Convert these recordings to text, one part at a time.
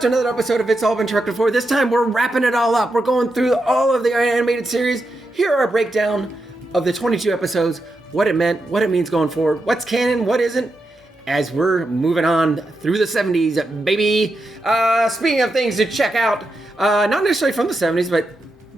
to another episode of It's All Been Trucked Before. This time we're wrapping it all up. We're going through all of the animated series. Here are a breakdown of the 22 episodes, what it meant, what it means going forward, what's canon, what isn't, as we're moving on through the 70s, baby. Speaking of things to check out, not necessarily from the 70s, but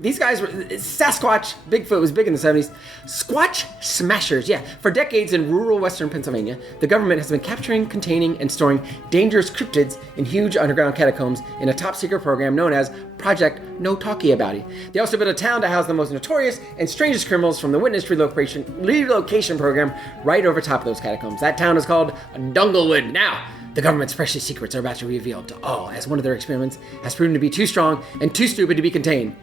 these guys were, Sasquatch, Bigfoot was big in the 70s. Squatch Smashers, yeah. For decades in rural western Pennsylvania, the government has been capturing, containing, and storing dangerous cryptids in huge underground catacombs in a top-secret program known as Project No Talkie Abouty. They also built a town to house the most notorious and strangest criminals from the Witness Relocation Program right over top of those catacombs. That town is called Dunglewood. Now, the government's precious secrets are about to be revealed to all, as one of their experiments has proven to be too strong and too stupid to be contained.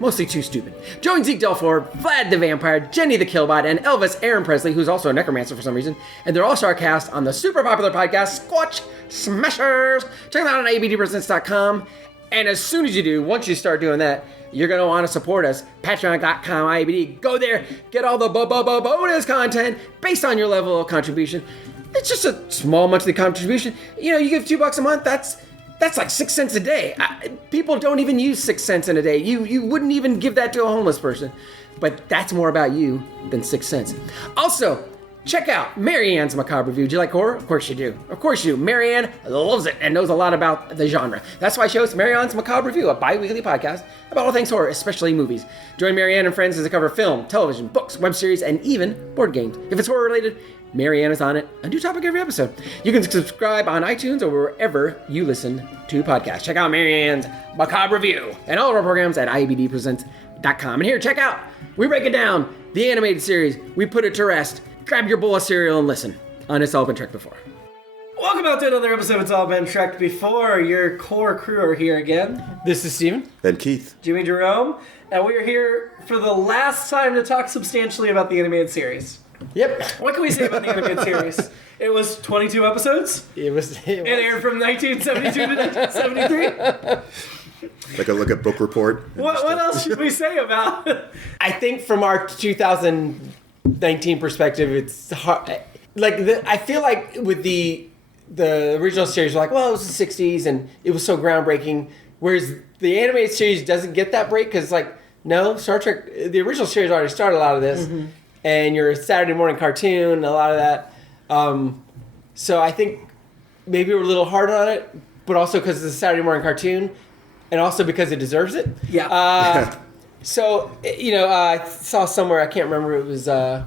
Mostly too stupid. Join Zeke Delford, Vlad the Vampire, Jenny the Killbot, and Elvis Aaron Presley, who's also a necromancer for some reason, and their all-star cast on the super popular podcast, Squatch Smashers. Check them out on IABDpresents.com. And as soon as you do, once you start doing that, you're going to want to support us. Patreon.com, IABD. Go there, get all the bonus content based on your level of contribution. It's just a small monthly contribution. You know, you give $2 a month, that's like 6 cents a day. People don't even use 6 cents in a day. You wouldn't even give that to a homeless person. But that's more about you than 6 cents. Also, check out Marianne's Macabre Review. Do you like horror? Of course you do. Of course you do. Marianne loves it and knows a lot about the genre. That's why she hosts Marianne's Macabre Review, a bi-weekly podcast about all things horror, especially movies. Join Marianne and friends as they cover film, television, books, web series, and even board games. If it's horror-related, Marianne is on it, a new topic every episode. You can subscribe on iTunes or wherever you listen to podcasts. Check out Marianne's Macabre Review and all of our programs at IABDpresents.com. And here, check out, we break it down, the animated series, we put it to rest. Grab your bowl of cereal and listen on It's All Been Trucked Before. Welcome out to another episode of It's All Been Trucked Before. Your core crew are here again. This is Steven. And Keith. Jimmy-Jerome. And we are here for the last time to talk substantially about the animated series. Yep. What can we say about the animated series? It was 22 episodes. It was. It aired from 1972 to 1973. Like a book report. What else should we say about it? I think from our 2019 perspective, it's hard. I feel like with the original series, we're like, well, it was the 60s and it was so groundbreaking. Whereas the animated series doesn't get that break because, no, Star Trek, the original series already started a lot of this. Mm-hmm. And your Saturday morning cartoon, a lot of that. So I think maybe we're a little hard on it, but also because it's a Saturday morning cartoon, and also because it deserves it. Yeah. So, I saw somewhere, I can't remember, it was, I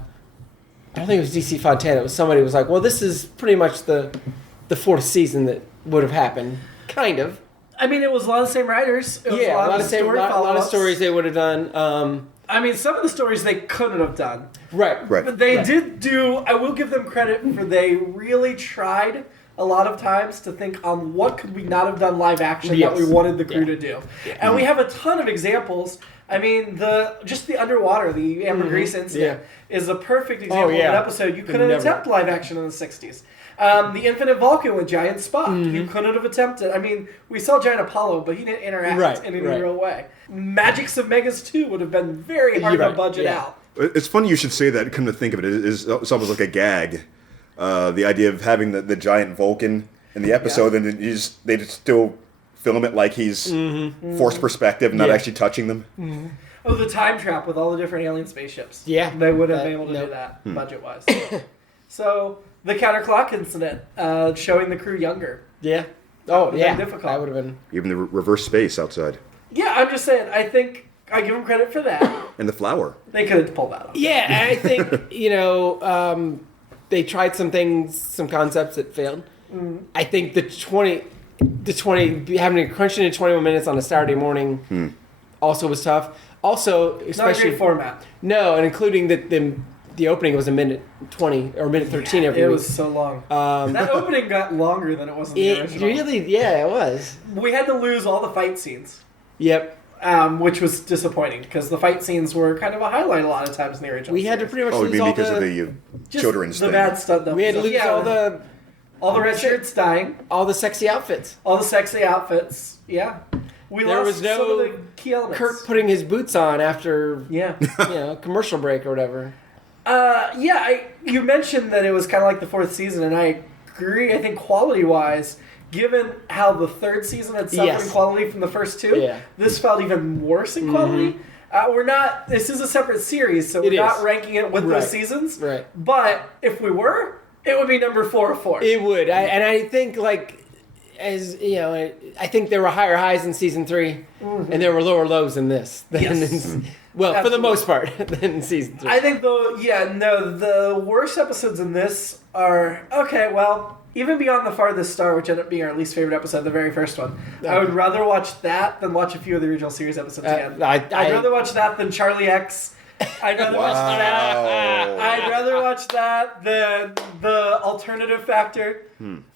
don't think it was DC Fontana, it was somebody who was like, well, this is pretty much the fourth season that would have happened. Kind of. I mean, it was a lot of the same writers. It was a lot of stories they would have done. I mean, some of the stories they couldn't have done. Right. But they did do, I will give them credit for they really tried a lot of times to think on what could we not have done live action that we wanted the crew to do. Yeah. And we have a ton of examples. I mean, the underwater, the ambergris incident is a perfect example of an episode you couldn't attempt live action in the 60s. The Infinite Vulcan with Giant Spock, you couldn't have attempted. I mean, we saw Giant Apollo, but he didn't interact in any real way. Magics of Megas 2 would have been very hard to budget out. It's funny you should say that. Come to think of it, it's almost like a gag. The idea of having the giant Vulcan in the episode, and they just still film it like he's forced perspective, not actually touching them. Mm-hmm. Oh, the time trap with all the different alien spaceships. Yeah. They would have been able to do that, budget-wise. So, the counterclock incident, showing the crew younger. Yeah. Oh, yeah. Difficult. That would have been... Even the reverse space outside. Yeah, I'm just saying, I think I give them credit for that. And the flower. They could have pulled that off. Yeah, I think, they tried some things, some concepts that failed. Mm. I think the 20, having to crunch into 21 minutes on a Saturday morning also was tough. Also, especially... Not a great format. No, and including the opening was a minute 20 or minute 13 every week. It was so long. That opening got longer than it was in the original. It was. We had to lose all the fight scenes. Yep. Which was disappointing because the fight scenes were kind of a highlight a lot of times in the original. We had to pretty much lose all because of the children's the thing. bad stuff. We had to lose all the red shirts dying. All the sexy outfits. Yeah. There was no some of the key elements. Kirk putting his boots on after commercial break or whatever. You mentioned that it was kind of like the fourth season, and I agree. I think quality-wise, given how the third season had suffered in quality from the first two, this felt even worse in quality. This is a separate series, so we're not ranking it with those seasons. Right. But if we were, it would be number 4 of 4. It would. I think, as you know, I think there were higher highs in season 3, and there were lower lows in this. Well, for the most part, than season 3. I think the worst episodes in this are even Beyond the Farthest Star, which ended up being our least favorite episode, the very first one. Okay. I would rather watch that than watch a few of the original series episodes again. I'd rather watch that than Charlie X. I'd rather watch that. I'd rather watch that than the Alternative Factor.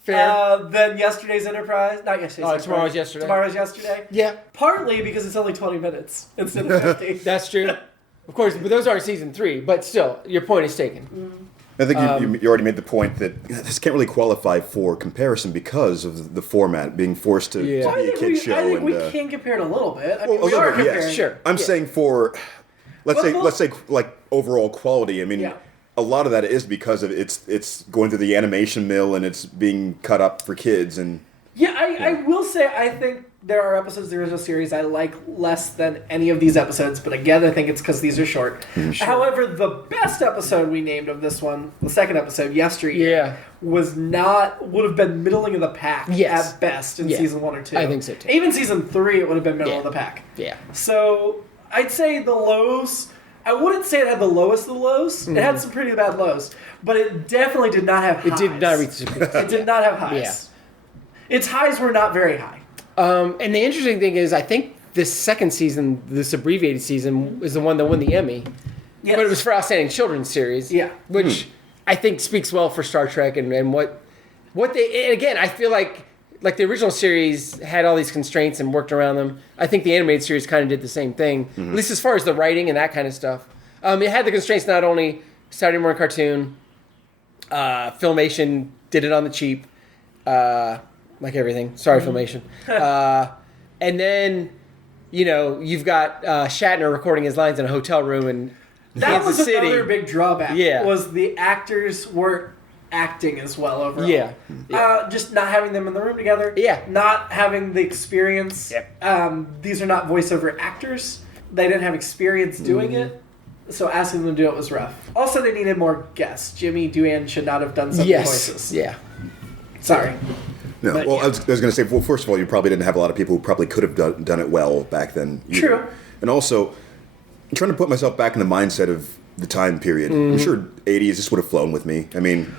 Fair. Than Yesterday's Enterprise. Not Yesterday's Enterprise. Tomorrow's Yesterday. Tomorrow's Yesterday. Yeah. Partly because it's only 20 minutes instead of 50. That's true. Of course, but those are season 3. But still, your point is taken. I think you already made the point that this can't really qualify for comparison because of the format being forced to be a kid's show. I think we can compare it a little bit. We are comparing. Yes, sure. I'm saying for, let's say like overall quality. I mean, a lot of that is because of it's going through the animation mill and it's being cut up for kids. And I will say I think there are episodes of the original series I like less than any of these episodes, but again, I think it's because these are short. Sure. However, the best episode we named of this one, the second episode, Yesteryear, would have been middling of the pack at best in season 1 or 2. I think so too. Even season 3, it would have been middle of the pack. Yeah. So I'd say the lows. I wouldn't say it had the lowest of the lows. It had some pretty bad lows, but it definitely did not have highs. It did not reach It did not have highs. Its highs were not very high. And the interesting thing is, I think this second season, this abbreviated season, is the one that won the Emmy. Yes. But it was for Outstanding Children's Series. Yeah. Which I think speaks well for Star Trek and what they... And again, I feel like the original series had all these constraints and worked around them. I think the animated series kind of did the same thing, at least as far as the writing and that kind of stuff. It had the constraints not only Saturday morning cartoon, Filmation did it on the cheap, like everything. Sorry, Filmation. And then, you've got Shatner recording his lines in a hotel room in Kansas City. That was another big drawback. Was the actors weren't acting as well overall. Just not having them in the room together. Not having the experience. These are not voiceover actors. They didn't have experience doing it. So asking them to do it was rough. Also, they needed more guests. Jimmy Doohan should not have done some voices. Sorry. No, But, I was going to say, well, first of all, you probably didn't have a lot of people who probably could have done it well back then. Either. True. And also, I'm trying to put myself back in the mindset of the time period. I'm sure 80s, this would have flown with me. I mean,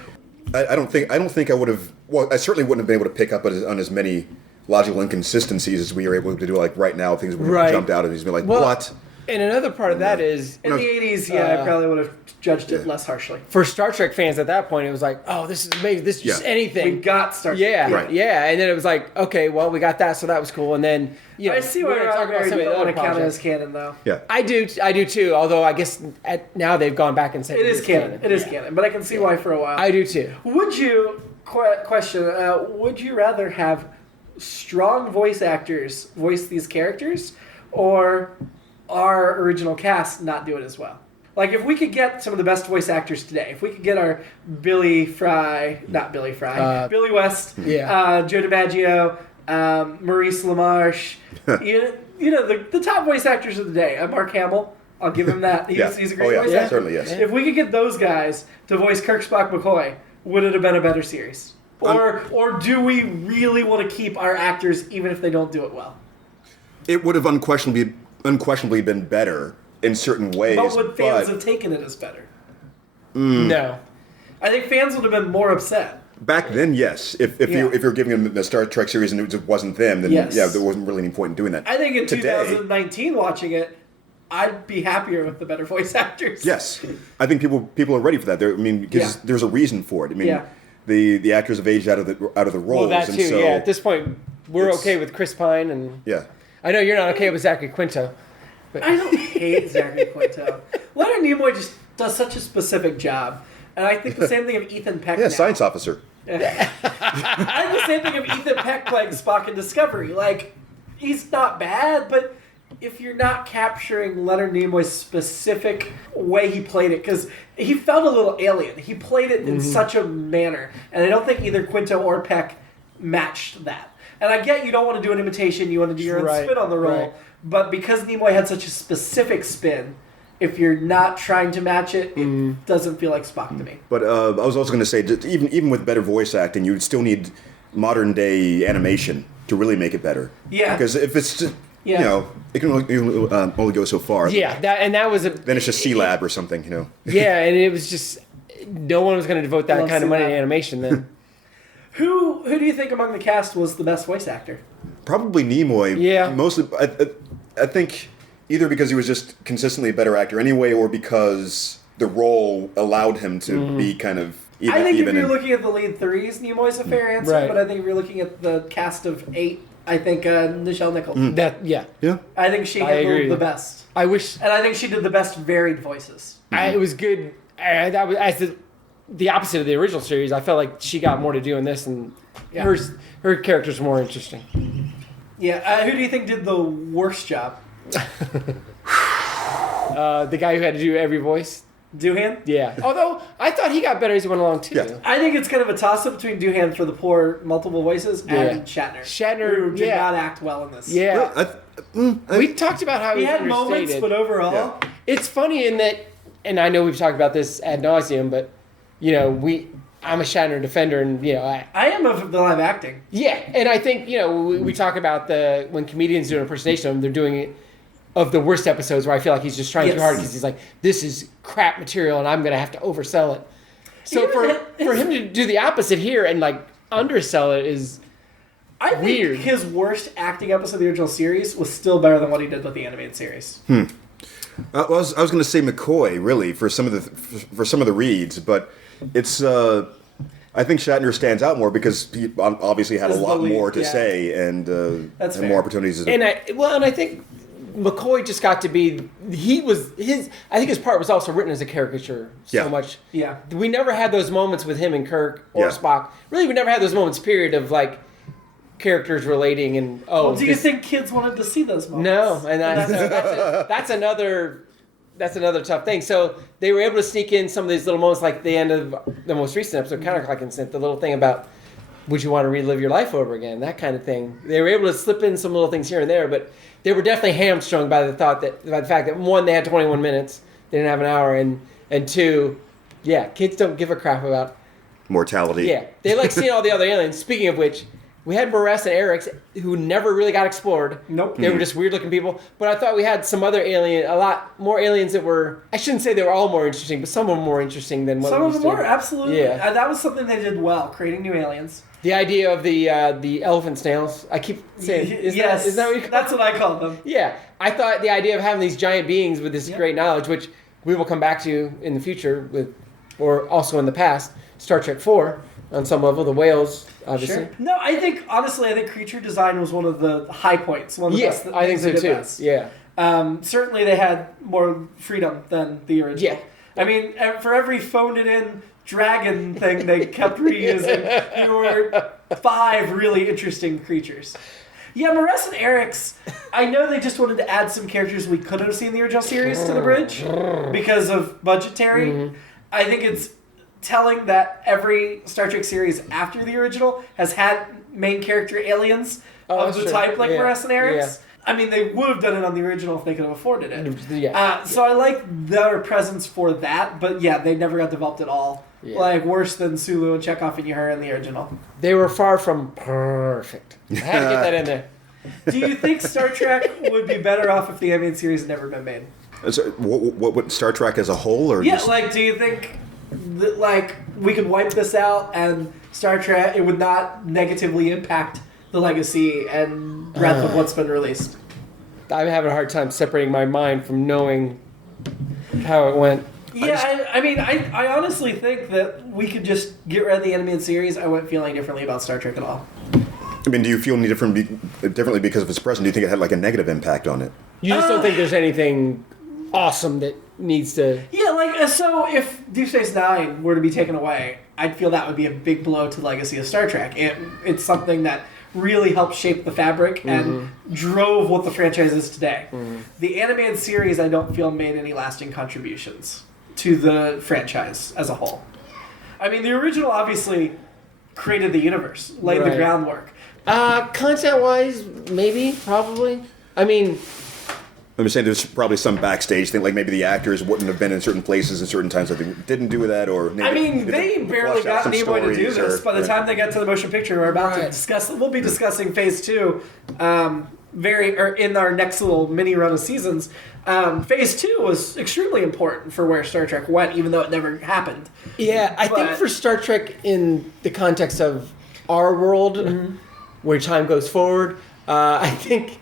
I don't think I would have, well, I certainly wouldn't have been able to pick up on as many logical inconsistencies as we are able to do like right now. Things would have jumped out and he's been like, what? And another part of that is... In the 80s, I probably would have judged it less harshly. For Star Trek fans at that point, it was like, oh, this is amazing. This is just anything. We got Star Trek. Yeah. And then it was like, okay, well, we got that, so that was cool. And then, I see why you're talking about some of the other count it as canon, though. Yeah. I do too, although I guess now they've gone back and said it is canon. It is canon, but I can see why for a while. I do too. Would you, would you rather have strong voice actors voice these characters, or our original cast not do it as well? Like, if we could get some of the best voice actors today, if we could get our Billy West, Joe DiMaggio, Maurice LaMarche, the top voice actors of the day, Mark Hamill, I'll give him that. He's a great voice actor. Certainly, yes. If we could get those guys to voice Kirk, Spock, McCoy, would it have been a better series? Or do we really want to keep our actors even if they don't do it well? It would have unquestionably been better in certain ways. But would fans have taken it as better? No. I think fans would have been more upset. Back then, yes. If you're giving them the Star Trek series and it just wasn't them, then there wasn't really any point in doing that. I think in 2019, watching it, I'd be happier with the better voice actors. Yes, I think people are ready for that. Because there's a reason for it. I mean, the actors have aged out of the roles. Well, that too. And so at this point, we're okay with Chris Pine and I know you're not okay with Zachary Quinto. But I don't hate Zachary Quinto. Leonard Nimoy just does such a specific job. And I think the same thing of Ethan Peck now. Science officer. I think the same thing of Ethan Peck playing Spock in Discovery. Like, he's not bad, but if you're not capturing Leonard Nimoy's specific way he played it, because he felt a little alien. He played it in such a manner. And I don't think either Quinto or Peck matched that. And I get you don't want to do an imitation, you want to do your own spin on the role. Right. But because Nimoy had such a specific spin, if you're not trying to match it, it doesn't feel like Spock to me. But I was also going to say, just even with better voice acting, you would still need modern day animation to really make it better. Yeah. Because if it's just, you know, it can only go so far. Yeah, that was Then it's just C-Lab or something, you know. Yeah, and it was just no one was going to devote that kind of money to animation then. Who do you think among the cast was the best voice actor? Probably Nimoy. Yeah. Mostly, I think either because he was just consistently a better actor anyway, or because the role allowed him to be kind of even. I think if you're looking at the lead threes, Nimoy's a fair answer. Right. But I think if you're looking at the cast of 8, I think Nichelle Nichols. Yeah. I think she handled the best. I wish, and I think she did the best varied voices. it was good. That was as the opposite of the original series. I felt like she got more to do in this, and her character's more interesting. Yeah. Who do you think did the worst job? The guy who had to do every voice. Doohan? Yeah. Although I thought he got better as he went along too. Yeah. I think it's kind of a toss-up between Doohan for the poor multiple voices and Shatner. Shatner who did not act well in this. Yeah. We talked about how he he had moments, but overall, it's funny in that, and I know we've talked about this ad nauseum, but you know, I'm a Shatner defender, and you know, I am of the live acting. Yeah, and I think we talk about when comedians do an impersonation of him, they're doing it of the worst episodes where I feel like he's just trying too hard because he's like, this is crap material and I'm gonna have to oversell it. So for him to do the opposite here and like undersell it is weird. Think his worst acting episode of the original series was still better than what he did with the animated series. I was going to say McCoy really for some of the reads, but it's. I think Shatner stands out more because he obviously had a lot more to say and more opportunities. And I think McCoy just got to be. I think his part was also written as a caricature so much. Yeah, we never had those moments with him and Kirk or Spock. Really, we never had those moments. Period of like characters relating and do you think kids wanted to see those moments? No, and that's another tough thing. So they were able to sneak in some of these little moments, like the end of the most recent episode, kind of like the little thing about would you want to relive your life over again, that kind of thing. They were able to slip in some little things here and there, but they were definitely hamstrung by the fact that one, they had 21 minutes, they didn't have an hour, and two, kids don't give a crap about mortality. Yeah, they like seeing all the other aliens. Speaking of which, we had Maress and Eric's, who never really got explored. Nope. They were just weird-looking people. But I thought we had some other a lot more aliens that were... I shouldn't say they were all more interesting, but some were more interesting than what some we of them were, absolutely. Yeah. That was something they did well, creating new aliens. The idea of the elephant snails. I keep saying... Is that what you call That's what I call them. Yeah. I thought the idea of having these giant beings with this great knowledge, which we will come back to in the future, or also in the past, Star Trek 4... on some level, the whales, obviously. Sure. No, I think creature design was one of the high points. One of the best. I think so too. Best. Yeah. Certainly, they had more freedom than the original. Yeah. I mean, for every phoned-it-in dragon thing they kept reusing, there were 5 really interesting creatures. Yeah, Maress and Eric's, I know they just wanted to add some characters we couldn't have seen in the original series to the bridge because of budgetary. Mm-hmm. I think it's telling that every Star Trek series after the original has had main character aliens of the type like Maress and Eric's. Yeah. I mean, they would have done it on the original if they could have afforded it. Yeah. So I like their presence for that, but they never got developed at all. Yeah. Like, worse than Sulu and Chekhov and Uhura in the original. They were far from perfect. I had to get that in there. Do you think Star Trek would be better off if the animated series had never been made? So, what Star Trek as a whole? Or do you think that, we could wipe this out and Star Trek, it would not negatively impact the legacy and breadth of what's been released? I'm having a hard time separating my mind from knowing how it went. Yeah, I honestly think that we could just get rid of the animated series. I wouldn't feel any differently about Star Trek at all. I mean, do you feel any differently because of its present? Do you think it had a negative impact on it? You just don't think there's anything awesome that needs to... Yeah, so if Deep Space Nine were to be taken away, I'd feel that would be a big blow to the legacy of Star Trek. It's something that really helped shape the fabric and drove what the franchise is today. Mm-hmm. The animated series, I don't feel made any lasting contributions to the franchise as a whole. I mean, the original obviously created the universe, laid the groundwork. Content-wise, maybe, probably. I mean, I'm just saying there's probably some backstage thing, like maybe the actors wouldn't have been in certain places at certain times, so they didn't do that, or maybe, I mean, they barely got Nimoy to do this. By the time they got to the motion picture, we're about to discuss. We'll be discussing Phase 2, in our next little mini run of seasons. Phase 2 was extremely important for where Star Trek went, even though it never happened. Yeah, I think for Star Trek in the context of our world, where time goes forward, I think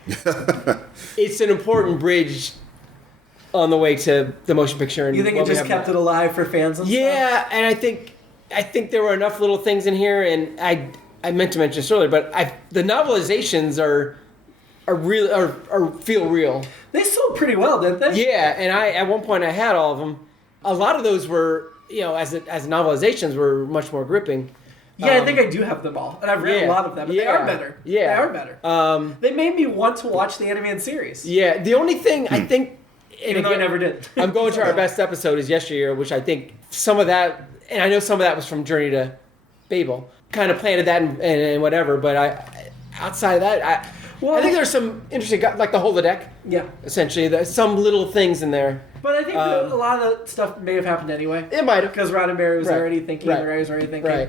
it's an important bridge on the way to the motion picture. And you think it just kept it alive for fans and stuff? Yeah, and I think there were enough little things in here, and I meant to mention this earlier, but the novelizations are feel real. They sold pretty well, didn't they? Yeah, and at one point I had all of them. A lot of those were, as novelizations, were much more gripping. Yeah, I think I do have them all, and I've read a lot of them. But they are better. Yeah, they are better. They made me want to watch the animated series. Yeah, the only thing I think, even though I never did. I'm going to our best episode is Yesteryear, which I think some of that, and I know some of that was from Journey to Babel, kind of planted that and whatever. But outside of that, I think there's some interesting, like the holodeck. Yeah, essentially, there's some little things in there. But I think a lot of that stuff may have happened anyway. It might have. Because Roddenberry was already thinking, Ray was already thinking. Right.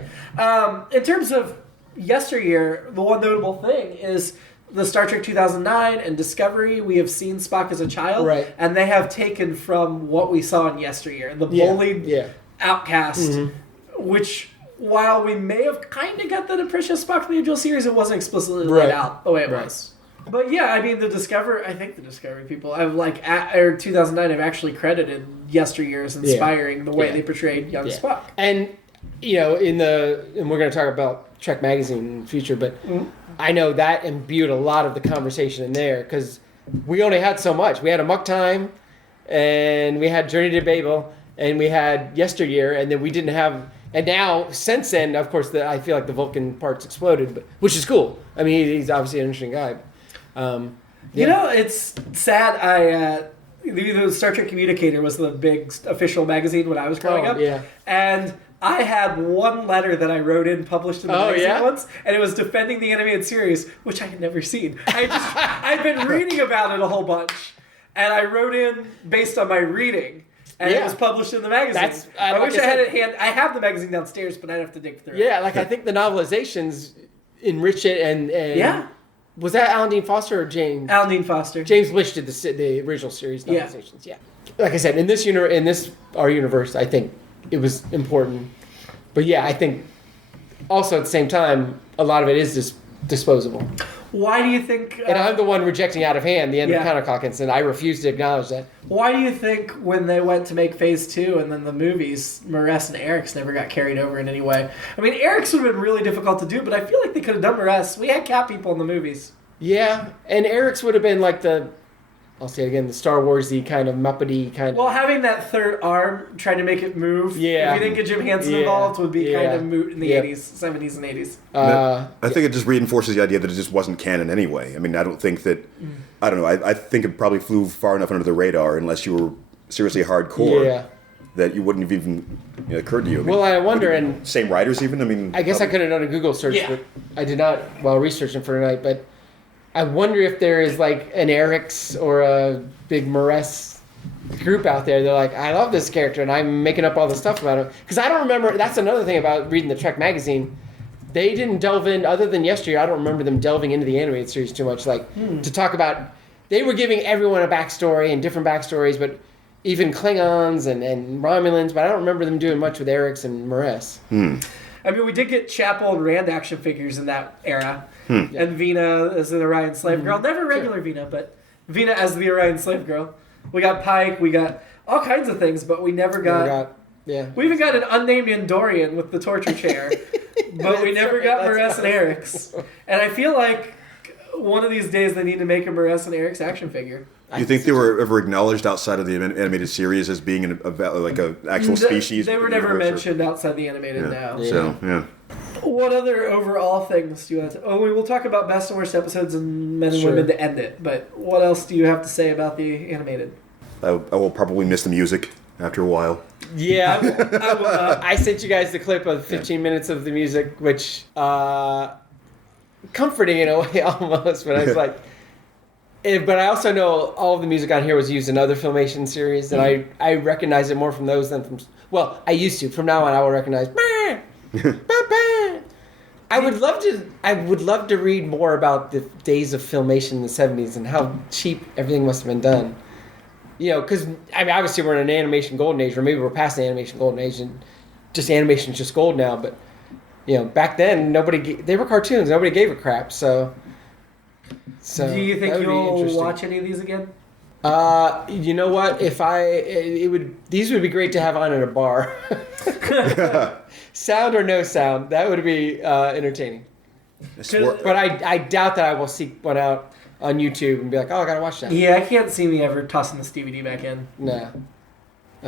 In terms of Yesteryear, the one notable thing is the Star Trek 2009 and Discovery, we have seen Spock as a child. Right. And they have taken from what we saw in Yesteryear, the bullied outcast, which, while we may have kind of got that impression of Spock from the original series, it wasn't explicitly laid out the way it was. But yeah, I mean, the Discovery people, 2009 have actually credited Yesteryear as inspiring the way they portrayed young Spock. And, and we're going to talk about Trek Magazine in the future, but I know that imbued a lot of the conversation in there, because we only had so much. We had Amok Time, and we had Journey to Babel, and we had Yesteryear, and then we didn't have... And now, since then, of course, I feel like the Vulcan part's exploded, which is cool. I mean, he's obviously an interesting guy. It's sad. The Star Trek Communicator was the big official magazine when I was growing up. Yeah. And I had one letter that I wrote in, published in the magazine once, and it was defending the animated series, which I had never seen. I'd been reading about it a whole bunch, and I wrote in based on my reading. And it was published in the magazine. I wish I had it hand. I have the magazine downstairs, but I'd have to dig through it. Yeah, I think the novelizations enrich it, and was that Alan Dean Foster or James? Alan Dean Foster. James Blish did the original series novelizations. Yeah. Like I said, in this our universe, I think it was important. But yeah, I think also at the same time, a lot of it is disposable. Why do you think... and I'm the one rejecting out of hand the end of Counterclock, and I refuse to acknowledge that. Why do you think when they went to make Phase 2 and then the movies, Maress and Eric's never got carried over in any way? I mean, Eric's would have been really difficult to do, but I feel like they could have done Maress. We had cat people in the movies. Yeah, and Eric's would have been like I'll say it again, the Star Wars-y kind of Muppety kind of... Well, having that third arm, trying to make it move, if you didn't get Jim Henson involved, would be kind of moot in the 80s, 70s, and 80s. I think it just reinforces the idea that it just wasn't canon anyway. I mean, I don't think that... I don't know. I think it probably flew far enough under the radar, unless you were seriously hardcore, that you wouldn't have even occurred to you. I mean, well, I wonder, and... Same writers even? I mean... I guess I could have done a Google search, but I did not while researching for tonight, but... I wonder if there is like an Eric's or a big Maress group out there. They're like, I love this character, and I'm making up all this stuff about him. Because I don't remember. That's another thing about reading the Trek magazine. They didn't delve in, other than Yesteryear, I don't remember them delving into the animated series too much. Like to talk about, they were giving everyone a backstory and different backstories, but even Klingons and Romulans. But I don't remember them doing much with Eric's and Maress. I mean, we did get Chapel and Rand action figures in that era. And Vina as the Orion slave girl. Never regular Vina, but Vina as the Orion slave girl. We got Pike, we got all kinds of things, but we never got... We even got an unnamed Andorian with the torture chair, but we never got Maress and Eric's. And I feel like one of these days they need to make a Maress and Eric's action figure. Do you think they were ever acknowledged outside of the animated series as being like an actual species? They were never mentioned outside the animated now. So, What other overall things do you want to... we will talk about best and worst episodes and Men and Women to end it, but what else do you have to say about the animated? I will probably miss the music after a while. Yeah. I will not. I sent you guys the clip of 15 minutes of the music, which comforting in a way almost, but I was like, but I also know all of the music on here was used in other Filmation series, and I recognize it more from those than from, well, I used to. From now on, I will recognize. I would love to read more about the days of Filmation in the 70s and how cheap everything must have been done. You know, because, I mean, obviously we're in an animation golden age, or maybe we're past the animation golden age, and just animation's just gold now, but, you know, back then, they were cartoons, nobody gave a crap, so do you think you'll watch any of these again? You know what? These would be great to have on in a bar. Sound or no sound, that would be entertaining. But I doubt that I will seek one out on YouTube and be like, oh, I gotta watch that. Yeah, I can't see me ever tossing this DVD back in. No.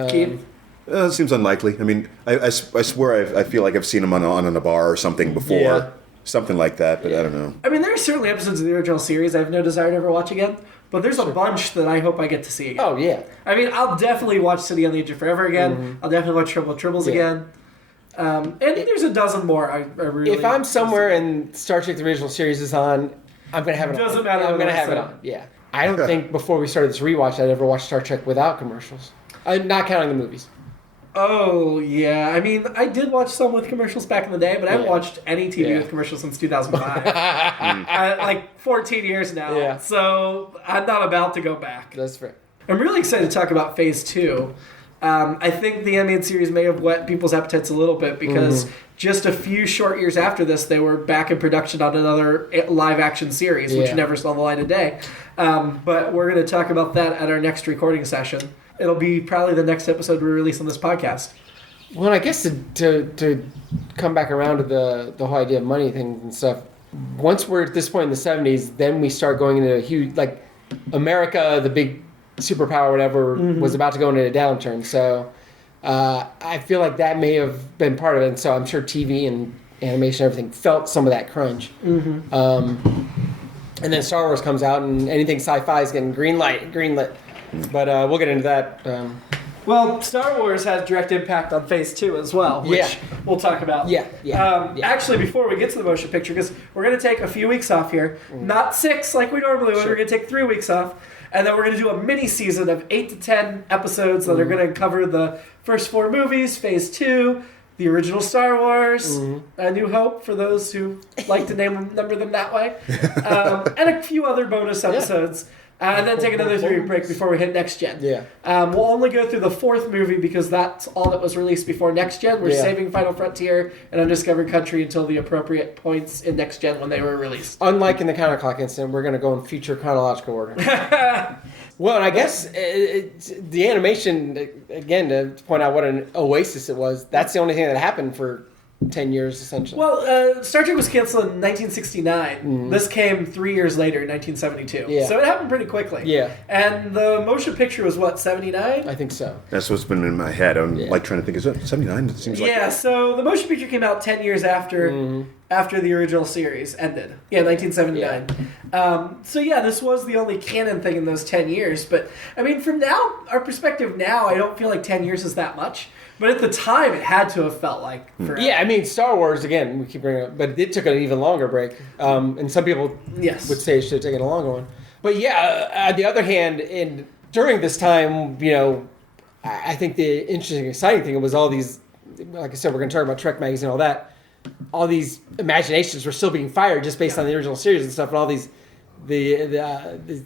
Keith? It seems unlikely. I mean, I swear I feel like I've seen them on a bar or something before. Yeah. Something like that, but I don't know. I mean, there are certainly episodes of the original series I have no desire to ever watch again, but there's a bunch that I hope I get to see again. Oh, yeah. I mean, I'll definitely watch City on the Edge of Forever again. Mm-hmm. I'll definitely watch Triple Tribbles again. And there's a dozen more I really... If I'm somewhere and Star Trek the original series is on, I'm going to have it on. Doesn't matter. I'm going to have it on, yeah. I don't think before we started this rewatch I'd ever watched Star Trek without commercials. Not counting the movies. Oh, yeah. I mean, I did watch some with commercials back in the day, but I haven't watched any TV with commercials since 2005. Like 14 years now. Yeah. So I'm not about to go back. That's fair. I'm really excited to talk about Phase 2. I think the animated series may have whet people's appetites a little bit because just a few short years after this, they were back in production on another live-action series, which never saw the light of day. But we're going to talk about that at our next recording session. It'll be probably the next episode we release on this podcast. Well, I guess to come back around to the whole idea of money things and stuff, once we're at this point in the 70s, then we start going into a huge, like, America, the big superpower, whatever, was about to go into a downturn. So I feel like that may have been part of it. And so I'm sure TV and animation and everything felt some of that crunch. And then Star Wars comes out, and anything sci-fi is getting greenlit. But we'll get into that. Well, Star Wars has direct impact on Phase 2 as well, which we'll talk about. Actually, before we get to the motion picture, because we're going to take a few weeks off here, not 6 like we normally would, we're going to take 3 weeks off, and then we're going to do a mini-season of 8 to 10 episodes that are going to cover the first 4 movies, Phase 2, the original Star Wars, A New Hope, for those who like to number them that way, and a few other bonus episodes. And then take another 3-week break before we hit Next Gen. We'll only go through the 4th movie because that's all that was released before Next Gen. We're saving Final Frontier and Undiscovered Country until the appropriate points in Next Gen when they were released. Unlike in the Counterclock incident, we're going to go in future chronological order. Well, and I guess the animation, again, to point out what an oasis it was, that's the only thing that happened for 10 years, essentially. Well, Star Trek was canceled in 1969. This came 3 years later, in 1972. So it happened pretty quickly. And the motion picture was, what, 79? I think so. That's what's been in my head. I'm like trying to think, is it 79? It seems like so the motion picture came out 10 years after the original series ended. 1979. This was the only canon thing in those 10 years. But, I mean, from our perspective now, I don't feel like 10 years is that much. But at the time, it had to have felt like forever. Yeah, I mean, Star Wars, again, we keep bringing it up, but it took an even longer break. And some people would say it should have taken a longer one. But on the other hand, during this time, you know, I think the interesting, exciting thing was all these, like I said, we're going to talk about Trek Magazine and all that, all these imaginations were still being fired just based on the original series and stuff, and all these, the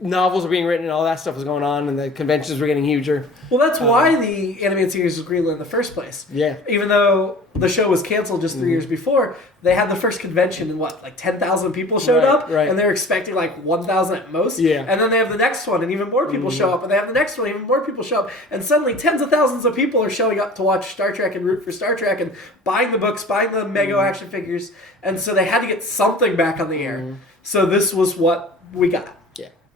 novels were being written and all that stuff was going on, and the conventions were getting huger. Well, that's why the animated series was greenlit in the first place. Even though the show was canceled just 3 years before, they had the first convention and like 10,000 people showed up, and they were expecting like 1,000 at most. And then they have the next one, and even more people show up, and they have the next one, and even more people show up, and suddenly tens of thousands of people are showing up to watch Star Trek and root for Star Trek and buying the books, buying the Mego action figures, and so they had to get something back on the air. So this was what we got.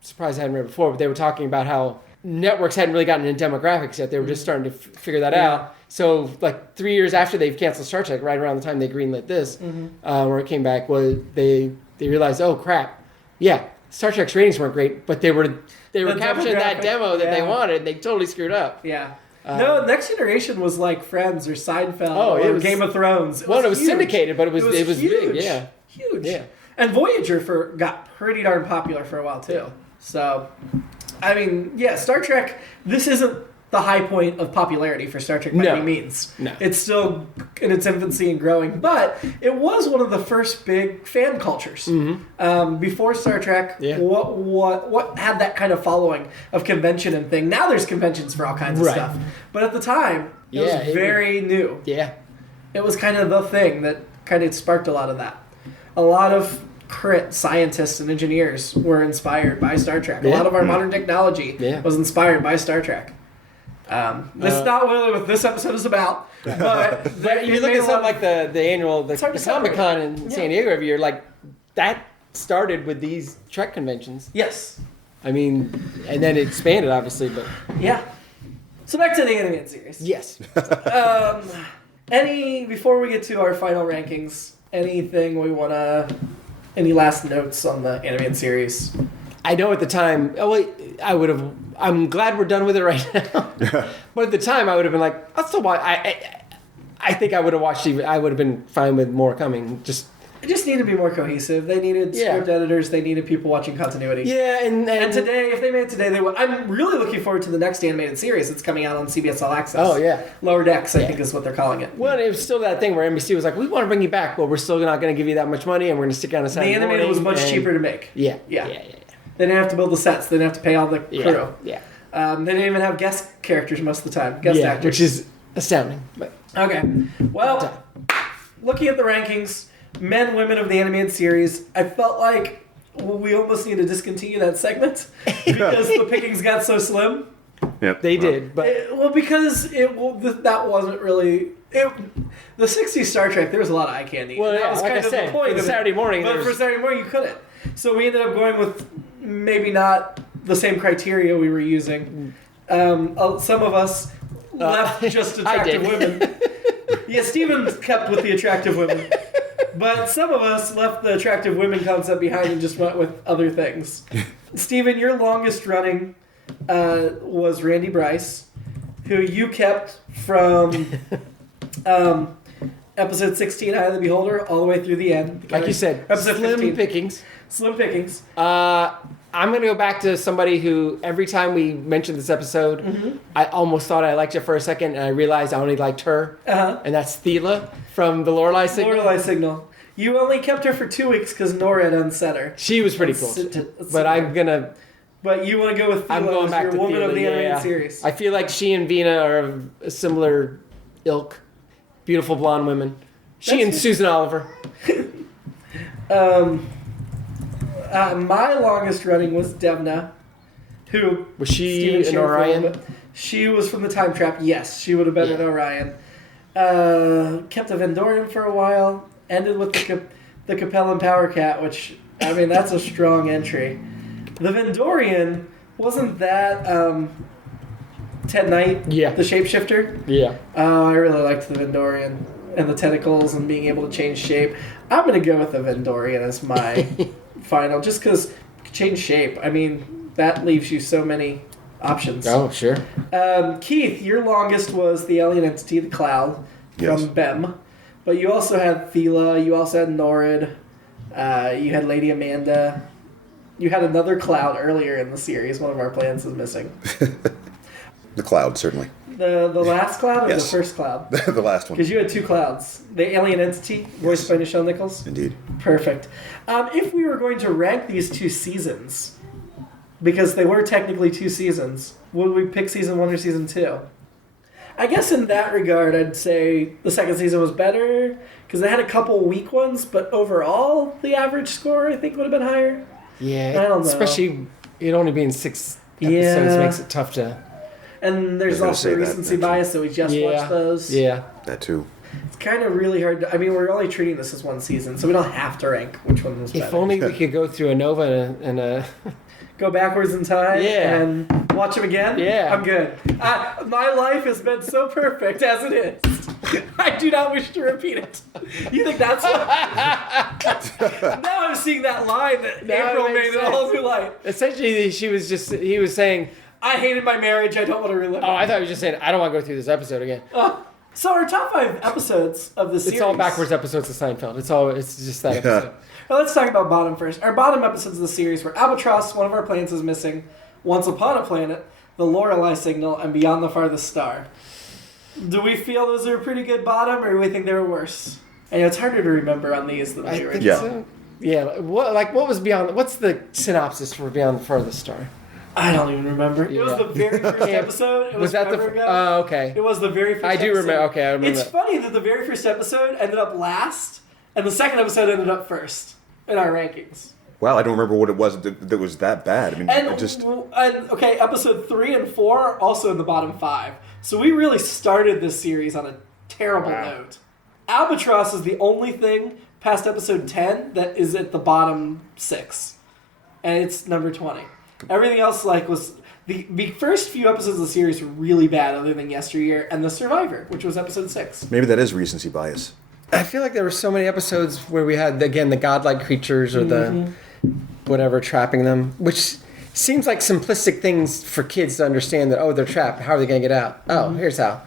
Surprised I hadn't read it before, but they were talking about how networks hadn't really gotten into demographics yet. They were just starting to figure that out. So, like 3 years after they've canceled Star Trek, right around the time they greenlit this, where it came back, they realized, oh crap, Star Trek's ratings weren't great, but they were capturing that demo that they wanted. And they totally screwed up. No, Next Generation was like Friends or Seinfeld or was, Game of Thrones. It was huge. syndicated, but it was huge. big. Yeah, Huge. Yeah. And Voyager got pretty darn popular for a while too. So, I mean, yeah, Star Trek. This isn't the high point of popularity for Star Trek by any means. No. It's still in its infancy and growing, but it was one of the first big fan cultures. Before Star Trek, what had that kind of following of convention and thing? Now there's conventions for all kinds of stuff. But at the time, it was very new. Yeah. It was kind of the thing that kind of sparked a lot of that. A lot of current scientists and engineers were inspired by Star Trek. A lot of our modern technology was inspired by Star Trek. This is not really what this episode is about. But you look at something like the annual Comic-Con in San Diego every year, like that started with these Trek conventions. Yes. I mean, and then it expanded, obviously, but... Yeah. So back to the animated series. Yes. Before we get to our final rankings, anything we want to... Any last notes on the animated series? I know at the time, I'm glad we're done with it right now. But at the time, I would have been like, I'll still watch. I think I would have watched even, I would have been fine with more coming. It just needed to be more cohesive. They needed script editors. They needed people watching continuity. Yeah, and today, if they made it today, they would. I'm really looking forward to the next animated series that's coming out on CBS All Access. Oh, yeah. Lower Decks, I think is what they're calling it. Well, it was still that thing where NBC was like, we want to bring you back, but we're still not going to give you that much money, and we're going to stick on a Saturday morning. The animated was much cheaper to make. Yeah. They didn't have to build the sets. They didn't have to pay all the crew. Yeah. They didn't even have guest characters most of the time. Guest actors. Which is astounding. But okay. Well, looking at the rankings, men, women of the animated series, I felt like we almost need to discontinue that segment because the pickings got so slim. Yep. They did, but... that wasn't really... The 60s Star Trek, there was a lot of eye candy. Well, that was like kind I said, of the point for the Saturday morning... But for Saturday morning, you couldn't. So we ended up going with maybe not the same criteria we were using. Some of us left just attractive women. Yeah, Steven kept with the attractive women. But some of us left the attractive women concept behind and just went with other things. Steven, your longest running was Randy Bryce, who you kept from episode 16, Eye of the Beholder, all the way through the end. Like you said, episode slim 15. pickings. Slim pickings. I'm going to go back to somebody who, every time we mentioned this episode, I almost thought I liked it for a second, and I realized I only liked her. And that's Thela from the Lorelei Signal. Lorelei Signal. You only kept her for 2 weeks because Nora had unset her. She was pretty cool. But I'm going to... But you want to go with Thela I'm going back as to your woman Thela, of the animated series. I feel like she and Vina are of a similar ilk. Beautiful blonde women. She and Susan Oliver. My longest running was Devna, who was she an Orion? She was from the Time Trap. Yes, she would have been an Orion. Kept a Vendorian for a while. Ended with the Capellan Power Cat, which I mean that's a strong entry. The Vendorian wasn't that Ted Knight, the shapeshifter. Yeah. Oh, I really liked the Vendorian and the tentacles and being able to change shape. I'm gonna go with the Vendorian as my final, just because change shape. I mean, that leaves you so many options. Oh, sure. Keith, your longest was the alien entity, the Cloud, from Bem. But you also had Thela, you also had Norid, you had Lady Amanda. You had another Cloud earlier in the series. One of our plans is missing. The Cloud, certainly. The last Cloud or the first Cloud? The last one. Because you had two Clouds. The alien entity, voiced by Nichelle Nichols. Indeed. Perfect. If we were going to rank these two seasons, because they were technically two seasons, would we pick season 1 or season 2? I guess in that regard, I'd say the second season was better, because they had a couple weak ones, but overall, the average score, I think, would have been higher. Yeah, I don't know. Especially it only being 6 episodes makes it tough to... And there's also recency bias, so we just watched those. Yeah. That too. It's kind of really hard to... I mean, we're only treating this as one season, so we don't have to rank which one was better. If only we could go through a Nova and a... Go backwards in time and watch them again? Yeah. I'm good. My life has been so perfect as it is. I do not wish to repeat it. You think that's what... Now I'm seeing that line that April made in a whole new light. Essentially, he was saying, I hated my marriage. I don't want to relive it. Oh, I thought you were just saying, I don't want to go through this episode again. So our top 5 episodes of the series. It's all backwards episodes of Seinfeld. It's just that episode. Well, let's talk about bottom first. Our bottom episodes of the series were Albatross, One of Our Planets is Missing, Once Upon a Planet, The Lorelei Signal, and Beyond the Farthest Star. Do we feel those are a pretty good bottom, or do we think they were worse? I know it's harder to remember on these than the original. So. Yeah. What was Beyond? What's the synopsis for Beyond the Farthest Star? I don't even remember. It was the very first episode. It was that forever ago. Oh, okay. It was the very first I do episode. remember. Okay, I remember It's funny that the very first episode ended up last, and the second episode ended up first in our rankings. Wow, I don't remember what it was that was that bad. I mean, Okay, episode 3 and 4 are also in the bottom 5. So we really started this series on a terrible note. Albatross is the only thing past episode 10 that is at the bottom 6. And it's number 20. Everything else was... The first few episodes of the series were really bad other than Yesteryear and The Survivor, which was episode 6. Maybe that is recency bias. I feel like there were so many episodes where we had, again, the godlike creatures or the whatever trapping them, which seems like simplistic things for kids to understand that, oh, they're trapped. How are they going to get out? Oh, here's how.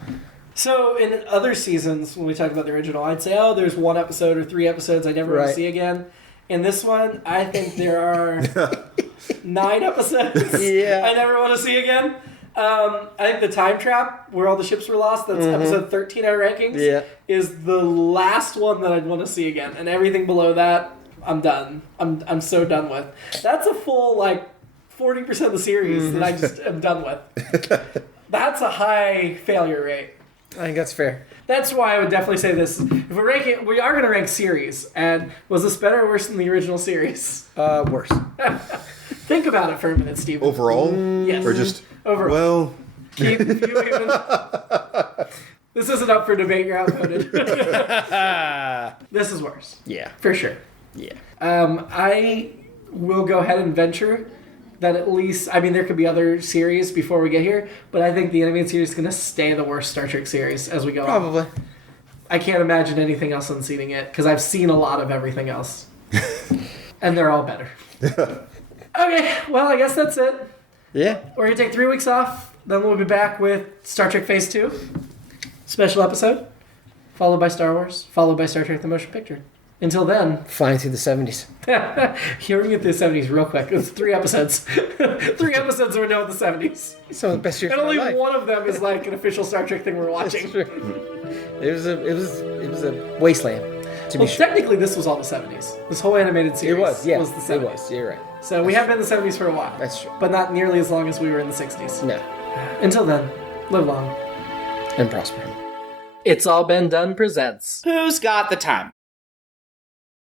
So in other seasons, when we talk about the original, I'd say, oh, there's 1 episode or 3 episodes I never want to see again. In this one, I think there are 9 episodes I never want to see again. I think the time trap, where all the ships were lost, that's episode 13 in our rankings, is the last one that I'd want to see again. And everything below that, I'm done. I'm so done with. That's a full, 40% of the series that I just am done with. That's a high failure rate. I think that's fair. That's why I would definitely say this. If we're ranking, we are going to rank series. And was this better or worse than the original series? Worse. Think about it for a minute, Stephen. Overall? Yes. Or just... Overall. Well... Keep you even... This isn't up for debate. You're outvoted. This is worse. Yeah. For sure. Yeah. I will go ahead and venture that at least, there could be other series before we get here, but I think the animated series is going to stay the worst Star Trek series as we go on. Probably. I can't imagine anything else unseating it, because I've seen a lot of everything else. And they're all better. Okay, well, I guess that's it. Yeah. We're going to take 3 weeks off, then we'll be back with Star Trek Phase 2. Special episode, followed by Star Wars, followed by Star Trek the Motion Picture. Until then... Flying through the 70s. Here we get to the 70s real quick. It's 3 episodes. 3 episodes we're done with the 70s. Some of the best years and of my only life. one of them is an official Star Trek thing we're watching. It was a wasteland. Technically this was all the 70s. This whole animated series was the 70s. It was, you're right. So we have been in the 70s for a while. That's true. But not nearly as long as we were in the 60s. No. Until then, live long. And prosper. It's All Been Done presents. Who's got the time?